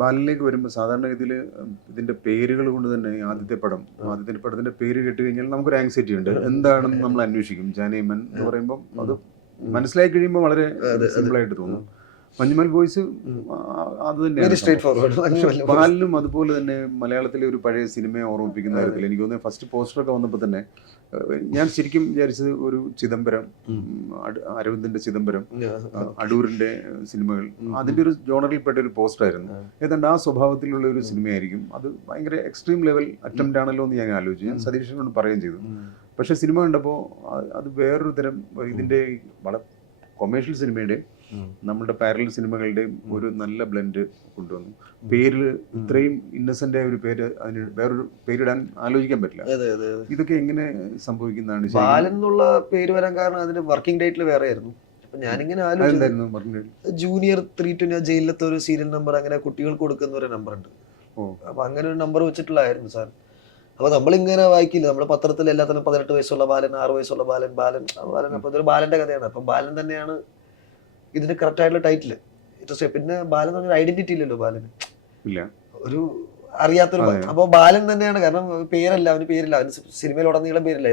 ബാലനിലേക്ക് വരുമ്പോൾ സാധാരണഗതിയിൽ ഇതിന്റെ പേരുകൾ കൊണ്ട് തന്നെ ആദ്യത്തെ പടത്തിന്റെ പേര് കേട്ട് കഴിഞ്ഞാൽ നമുക്കൊരു ആങ്സൈറ്റി ഉണ്ട്. എന്താണെന്ന് നമ്മൾ അന്വേഷിക്കും. ജാനേമൻ എന്ന് പറയുമ്പോൾ അത് മനസ്സിലാക്കി കഴിയുമ്പോൾ വളരെ സിമ്പിളായിട്ട് തോന്നും. മഞ്ഞുമൽ ബോയ്സ് അത് തന്നെയാണ്. ബാലനും അതുപോലെ തന്നെ മലയാളത്തിലെ ഒരു പഴയ സിനിമയെ ഓർമ്മിപ്പിക്കുന്ന കാര്യത്തിൽ എനിക്ക് തോന്നുന്നു ഫസ്റ്റ് പോസ്റ്ററൊക്കെ വന്നപ്പോൾ തന്നെ ഞാൻ ശരിക്കും വിചാരിച്ചത് ഒരു ചിദംബരം, അരവിന്ദന്റെ ചിദംബരം, അടൂരിന്റെ സിനിമകൾ, അതിന്റെ ഒരു ജോണറിൽപ്പെട്ട ഒരു പോസ്റ്ററായിരുന്നു. ഏതാണ്ട് ആ സ്വഭാവത്തിലുള്ള ഒരു സിനിമയായിരിക്കും. അത് ഭയങ്കര എക്സ്ട്രീം ലെവൽ അറ്റംപ്റ്റ് ആണല്ലോ എന്ന് ഞാൻ ആലോചിച്ചു. ഞാൻ സതീഷിനോട് പറയുകയും ചെയ്തു. പക്ഷെ സിനിമ കണ്ടപ്പോൾ അത് വേറൊരു തരം ഇതിന്റെ വളരെ കൊമേഴ്ഷ്യൽ സിനിമയുടെയും നമ്മുടെ പാരലൽ സിനിമകളുടെയും ഒരു നല്ല ബ്ലെൻഡ് കൊണ്ടുവന്നു. പേരിൽ ഇത്രയും ഇന്നസെന്റ് ആയ ഒരു പേര്, അതിന് വേറൊരു പേരിടാൻ ആലോചിക്കാൻ പറ്റില്ല. ഇതൊക്കെ എങ്ങനെ സംഭവിക്കുന്നതാണ്? ബാലൻ എന്നുള്ള പേര് വരാൻ കാരണം അതിന്റെ വർക്കിംഗ് ഡേറ്റിൽ വേറെ ആയിരുന്നു. അപ്പൊ ഞാനിങ്ങനെ ആലോചിച്ചു, ജൂനിയർ 320 ജയിലിലത്തെ ഒരു സീരിയൽ നമ്പർ, അങ്ങനെ കുട്ടികൾക്ക് കൊടുക്കുന്ന ഒരു നമ്പർ ഉണ്ട്. അപ്പൊ അങ്ങനെ ഒരു നമ്പർ വെച്ചിട്ടുള്ളായിരുന്നു സാർ. അപ്പൊ നമ്മളിങ്ങനെ വായിക്കില്ല, നമ്മുടെ പത്രത്തിൽ എല്ലാത്തിനും 18 വയസ്സുള്ള ബാലൻ, 6 വയസ്സുള്ള ബാലൻ, ബാലൻ ബാലൻ. അപ്പൊ ഇതൊരു ബാലന്റെ കഥയാണ്. അപ്പൊ ബാലൻ തന്നെയാണ് ഇതിന്റെ കറക്റ്റ് ആയിട്ടുള്ള ടൈറ്റില്. പിന്നെ ബാലൻ എന്ന് പറഞ്ഞ ഐഡന്റിറ്റി ഇല്ലല്ലോ ബാലന്, ഒരു അറിയാത്തൊരു. അപ്പൊ ബാലൻ തന്നെയാണ്, കാരണം പേരല്ല, അവന് പേരില്ല, അവന് സിനിമയിൽ ഉടനീളം പേരില്ല.